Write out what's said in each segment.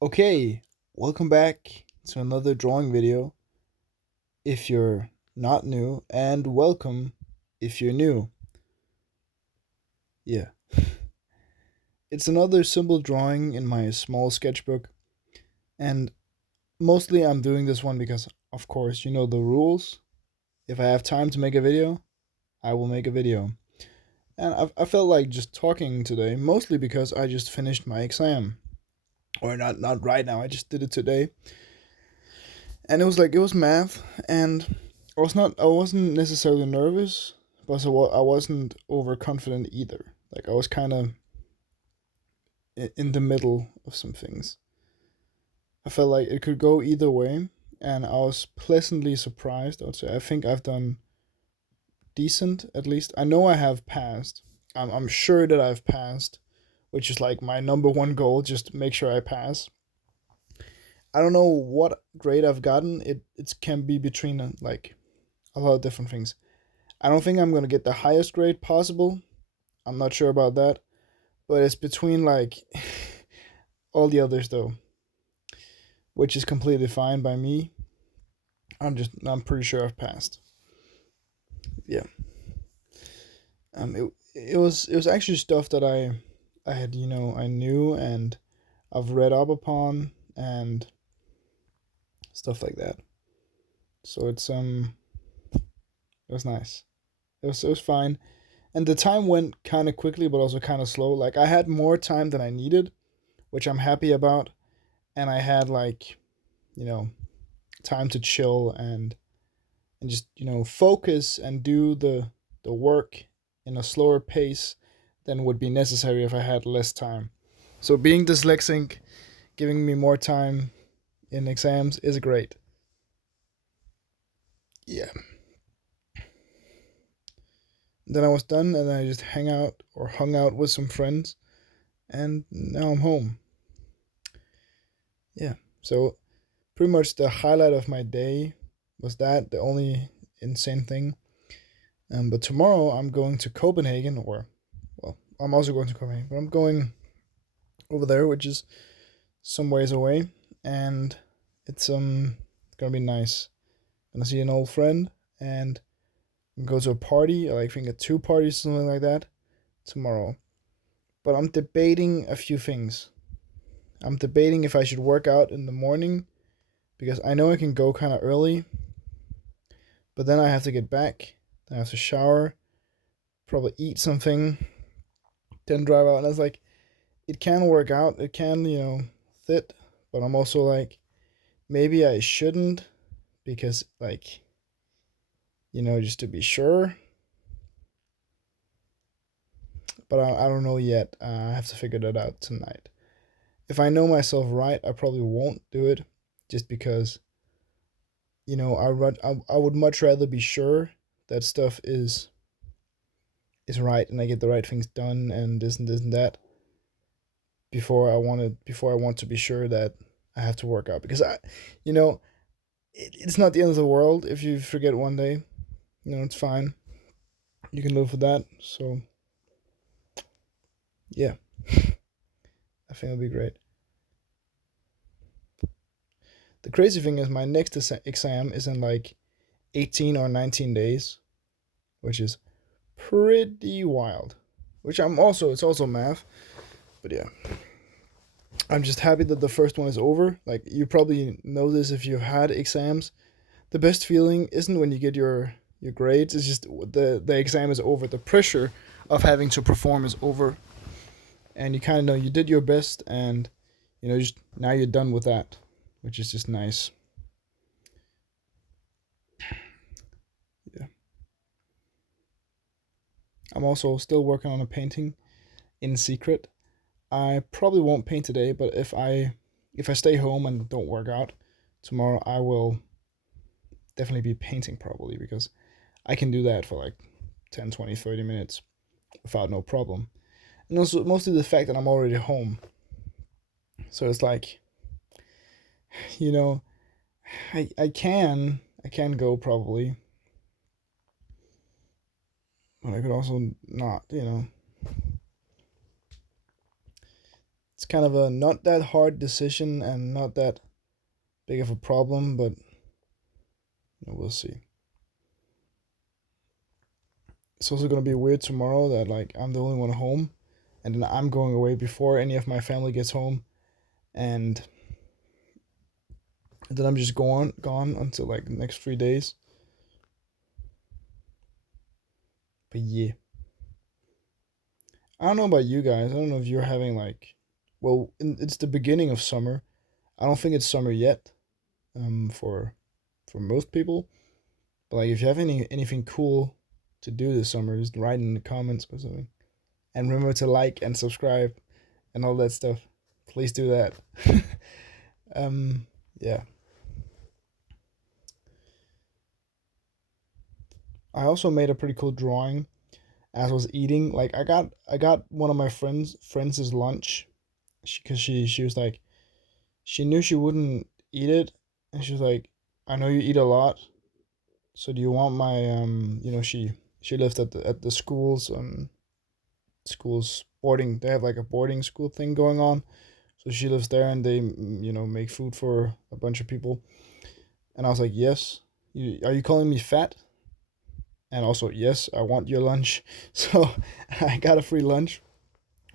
Okay, welcome back to another drawing video if you're not new, and welcome if you're new. Yeah, it's another simple drawing in my small sketchbook, and mostly I'm doing this one because, of course, you know the rules. If I have time to make a video, I will make a video. And I felt like just talking today, mostly because I just finished my exam. Or not right now, I just did it today. And it was math, and I wasn't necessarily nervous, but I wasn't overconfident either. Like I was kind of in the middle of some things. I felt like it could go either way, and I was pleasantly surprised. I would say I think I've done decent at least. I know I have passed. I'm sure that I've passed, which is like my number one goal. Just make sure I pass. I don't know what grade I've gotten. It can be between like a lot of different things. I don't think I'm gonna get the highest grade possible. I'm not sure about that, but it's between like all the others though, which is completely fine by me. I'm pretty sure I've passed. Yeah. It was actually stuff that I had I knew and I've read up upon and stuff like that. So it was nice. It was fine, and the time went kind of quickly, but also kind of slow. Like I had more time than I needed, which I'm happy about, and I had like you know time to chill and just focus and do the work in a slower pace than would be necessary if I had less time. So being dyslexic, giving me more time in exams is great. Yeah. Then I was done and I just hung out with some friends, and now I'm home. Yeah. So pretty much the highlight of my day was that, the only insane thing. But tomorrow I'm going to Copenhagen, or well, I'm also going to Copenhagen, but I'm going over there, which is some ways away, and it's gonna be nice. Gonna see an old friend and go to a party, or I think at two parties, something like that, tomorrow. But I'm debating a few things. I'm debating if I should work out in the morning because I know I can go kind of early, but then I have to get back. Then I have to shower, probably eat something, then drive out. And it's like, it can work out. It can, fit. But I'm also like, maybe I shouldn't because, like, just to be sure. But I don't know yet. I have to figure that out tonight. If I know myself right, I probably won't do it just because, I would much rather be sure that stuff is right and I get the right things done and this and that before I want to be sure that I have to work out because you know it's not the end of the world if you forget one day. It's fine. You can live with that. So yeah, I think it'll be great. The crazy thing is my next exam is in like 18 or 19 days, which is pretty wild. Which it's also math, but yeah. I'm just happy that the first one is over. Like you probably know this if you've had exams. The best feeling isn't when you get your grades. It's just the exam is over. The pressure of having to perform is over, and you kind of know you did your best, and just now you're done with that, which is just nice. Yeah, I'm also still working on a painting in secret. I probably won't paint today, but if I stay home and don't work out tomorrow, I will definitely be painting probably because I can do that for like 10, 20, 30 minutes without no problem. And also mostly the fact that I'm already home. So it's like, you know, I can go probably, but I could also not, kind of a not that hard decision and not that big of a problem, but we'll see. It's also gonna be weird tomorrow that like I'm the only one home, and then I'm going away before any of my family gets home, and then I'm just gone until like the next 3 days. But yeah, I don't know about you guys. I don't know if you're having like, well, it's the beginning of summer. I don't think it's summer yet, for most people. But like, if you have anything cool to do this summer, just write in the comments or something. And remember to like and subscribe and all that stuff. Please do that. um, yeah. I also made a pretty cool drawing as I was eating. Like I got one of my friends' lunch, because she was like, she knew she wouldn't eat it, and she was like, I know you eat a lot, so do you want my she lived at the school's boarding. They have like a boarding school thing going on, so she lives there, and they make food for a bunch of people. And I was like, yes. Are you calling me fat? And also, yes, I want your lunch. So I got a free lunch,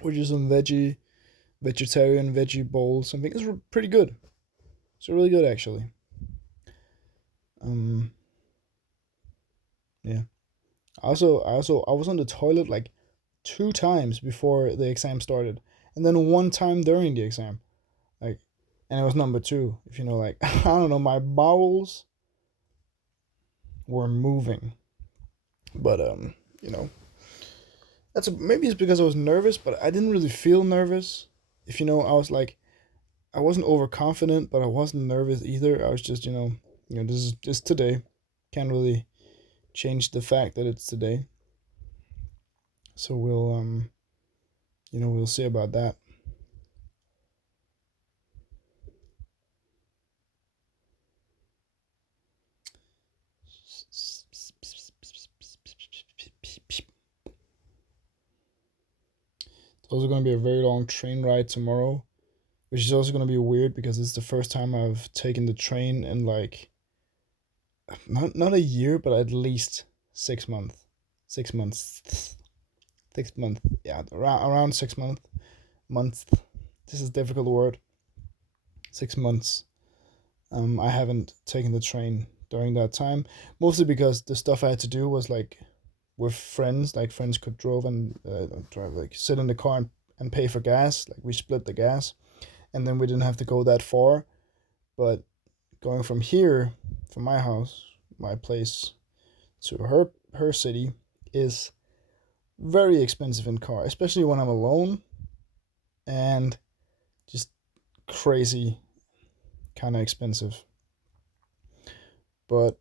which is some vegetarian veggie bowl. Something. It's pretty good. It's really good actually. Um, yeah. I was on the toilet like 2 times before the exam started, and then one time during the exam. Like, and it was number two. If you know, like I don't know, my bowels were moving, but you know, maybe it's because I was nervous, but I didn't really feel nervous. If you know, I was like, I wasn't overconfident, but I wasn't nervous either. I was just, this is just today. Can't really change the fact that it's today. So we'll see about that. It's also gonna be a very long train ride tomorrow, which is also gonna be weird because it's the first time I've taken the train in like not a year, but at least 6 months. 6 months. 6 months. Yeah, around 6 months. Months. This is a difficult word. 6 months. I haven't taken the train during that time, mostly because the stuff I had to do was like with friends. Like friends could drive, like sit in the car and pay for gas. Like we split the gas, and then we didn't have to go that far. But going from here, from my house, my place, to her city is very expensive in car, especially when I'm alone, and just crazy kind of expensive. But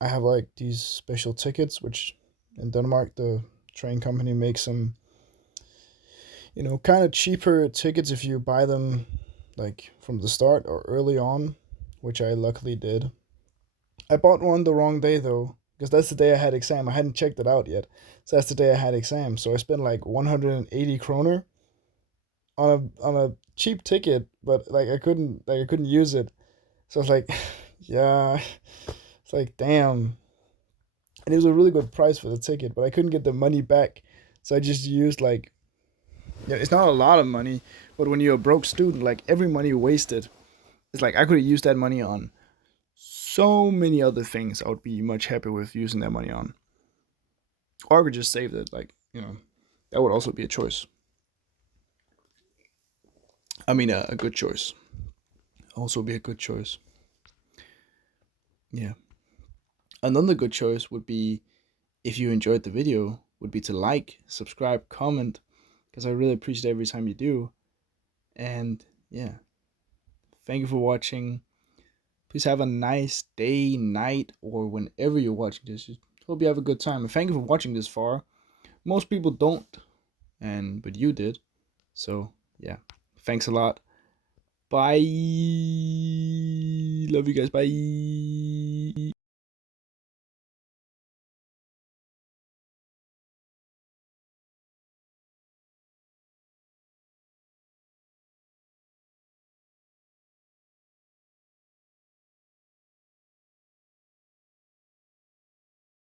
I have like these special tickets, which in Denmark the train company makes some, kind of cheaper tickets if you buy them like from the start or early on, which I luckily did. I bought one the wrong day though, because that's the day I had exam. I hadn't checked it out yet, so that's the day I had exam. So I spent like 180 kroner on a cheap ticket, but like I couldn't use it. So I was like, yeah, it's like damn. And it was a really good price for the ticket, but I couldn't get the money back. So I just used like, yeah, it's not a lot of money, but when you're a broke student, like every money wasted, it's like I could have used that money on so many other things I would be much happier with using that money on. Or I could just save it, like, that would also be a choice. I mean, a good choice. Also be a good choice. Yeah. Another good choice would be, if you enjoyed the video, would be to like, subscribe, comment, because I really appreciate every time you do. And yeah, thank you for watching. Please have a nice day, night, or whenever you're watching this. Just hope you have a good time. And thank you for watching this far. Most people don't, but you did. So yeah, thanks a lot. Bye. Love you guys. Bye.